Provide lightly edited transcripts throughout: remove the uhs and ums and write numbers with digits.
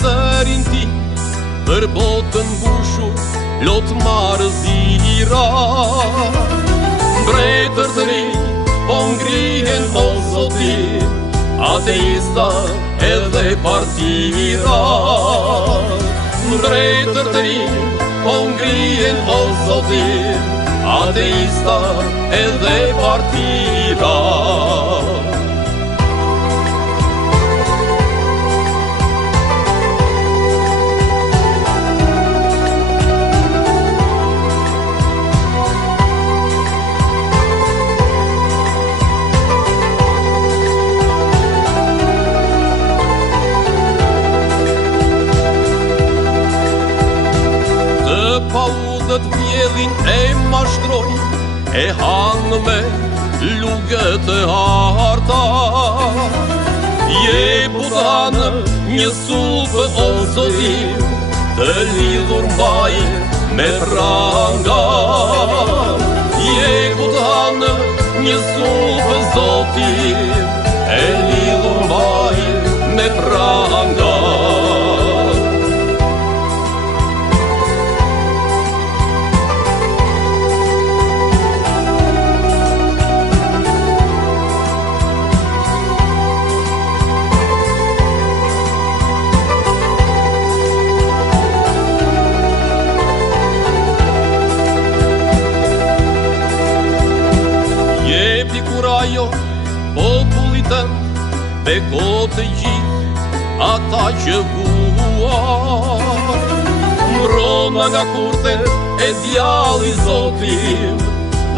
zërin ti, për botën bushur, lot marëzira. Mbretër të rinj, po ngrihen o Zotin, ateista edhe partira. Mbretër të rinj, po ngrihen o Zotin, ateista edhe partira. Paudët vjedhin e mashtrojnë, e hanë me lugët e harta. Je putanë një supë o Zotin, të lidhur mbaj me pranga. Je putanë një supë Zotin, e lidhur mbaj me pranga. Ajo popullit tëm, bekot të gjithë ata që vuar. Mbroma nga kurthet e djalli Zotin,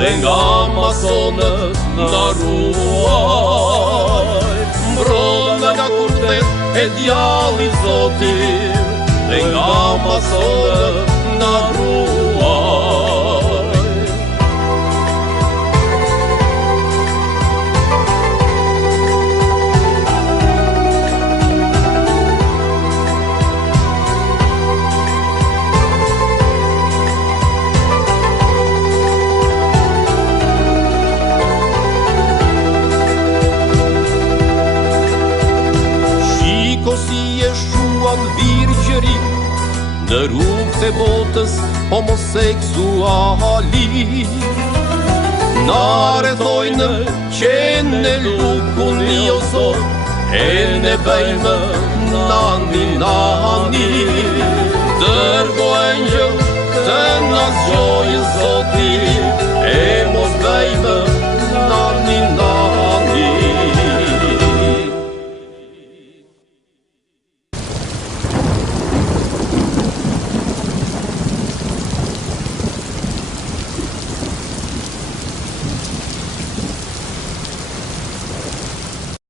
dhe nga masonët na ruaj. Mbroma nga kurthet e djalli Zotin, dhe nga masonët na ruaj. Si e shuan virgjëri në rrugët e botës homoseksuali. Na rrethojnë qenë në lukun një o Zot, e ne bëjmë nani nani. Dërgo engjëll të na zgjodhin